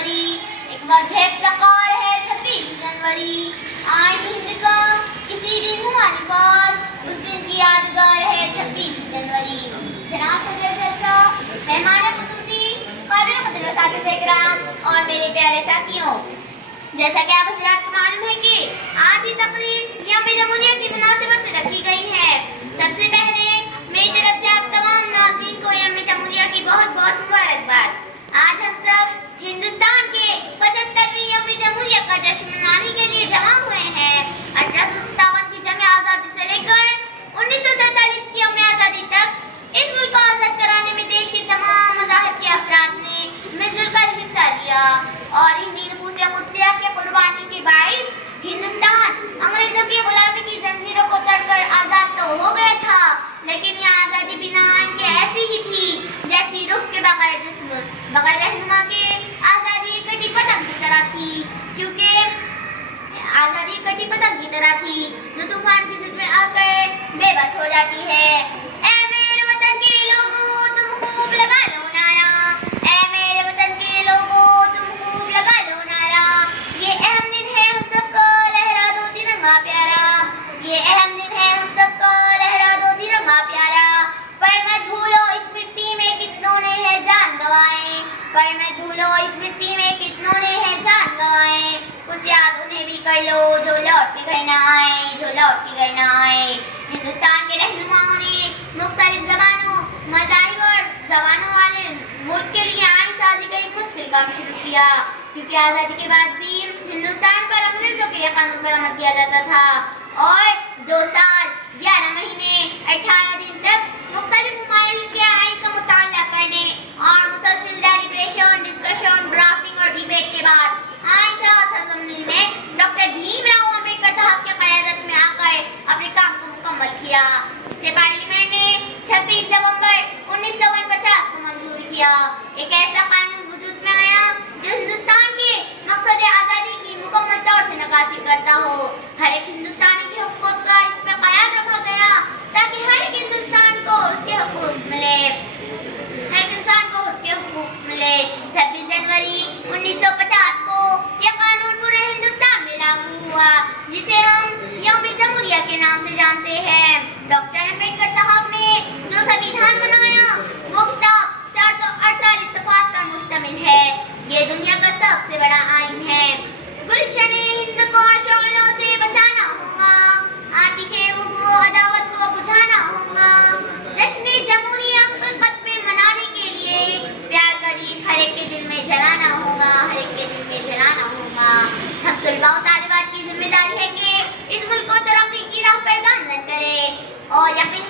जनवरी, एक मजहब का कौर है 26 जनवरी। आइन हिंद का इसी दिन हुआ निफाज, उस दिन की यादगार है 26 जनवरी। जनाब सदर जलसा, मेहमान खुसूसी, काबिल कदर साथियों इकराम और मेरे प्यारे साथियों, जैसा कि आप हज़रात को मालूम है कि आज की तकरीब यौम जमहूरिया की मुनासिबत से रखी गई है। सबसे पहले मेरी तरफ से आप तमाम नाज़रीन को यौम जमहूरिया की बहुत बहुत मुबारकबाद। आज हम सब हिंदुस्तान के 75वीं यौम जमहूरिया का जश्न मनाने के लिए जमा हुए हैं। 1857 की जंग आज़ादी से लेकर 1947 की यौम आज़ादी तक इस मुल्क को आज़ाद कराने में देश के तमाम मज़ाहिब के अफराद ने मिलजुल कर हिस्सा लिया और इन्हीं नफूस कुद्सिया के कुर्बानी के बाइस हिंदुस्तान अंग्रेजों की गुलामी की जंजीरों को तोड़कर आज़ाद तो हो गया था, लेकिन ये आज़ादी बिना इनके ऐसी ही थी जैसी रुख के बगैर जिस्म, बगैर रहनुमा के आज़ादी एक कटी पतंग की तरह थी, क्योंकि आज़ादी एक कटी पतंग की तरह थी जो तूफान की जिद में आकर बेबस हो जाती है। ऐ मेरे वतन के लोगों तुम खूब लगा लो नारा, ऐ मेरे वतन के लोगों तुम खूब लगा लो नारा, ये अहम दिन है हम सबको लहरा दो तिरंगा प्यारा, ये अहम दिन है हम सबको लहरा दो तिरंगा प्यारा। पर मत भूलो इस मिट्टी में कितनों ने है जान गंवाए, पर मत भूलो इस मिट्टी में कितनों ने है जान गंवाए, कुछ याद उन्हें भी कर लो जो लौट के घर न आए, जो लौट के घर न आए। हिंदुस्तान के रहनुमाओं ने मुख्तलिफ ज़बानों, मज़ाहिब और ज़बानों वाले मुल्क के लिए आइन साज़ी का एक मुश्किल काम शुरू किया, क्योंकि आज़ादी के बाद भी हिंदुस्तान पर अंग्रेज़ों के कानून पर अमल किया जाता था और 2 साल 11 महीने 18 दिन तक मुख्तलिफ ममालिक के आइन का मुताला करने और मुसलसल डेलिब्रेशन, डिस्कशन, ड्राफ्टिंग और डिबेट के बाद आइन साज़ असेंबली ने डॉक्टर भीमराव अम्बेडकर साहब की क़यादत में आकर अपने काम को मुकम्मल किया। इसे पार्लियामेंट ने 26 नवंबर 1949 को मंजूर किया। एक ऐसा कानून वजूद में आया जो हिंदुस्तान के मकसद आज़ादी की मुकम्मल तौर से नक्काशी करता हो। हर एक हिंदुस्तानी के हुकूक का इसमें क़याम रखा गया ताकि हर एक हिंदुस्तान को उसके हुकूक मिले, हर एक इंसान को उसके हुकूक मिले। 26 जनवरी 1950 को यह कानून पूरे हिंदुस्तान में लागू हुआ, जिसे हम यौम जमहूरिया के नाम से जानते हैं। डॉक्टर अम्बेडकर साहब ने जो संविधान बनाया वो किताब 448 सफ़हात पर मुश्तमिल है। ये दुनिया का सबसे बड़ा आइन है। गुलशने हिंद को शोलों से बचाना होगा, आतिशे वो अदावत को बुझाना होगा, जश्न जमहूरिया हकीकत में मनाने के लिए प्यार का दीप हर एक के दिल में जलाना होगा, हर एक के दिल में जलाना होगा। हम तलबा और तालिबात की जिम्मेदारी है कि इस मुल्क को तरक्की की राह पर गामज़न करें और यकीन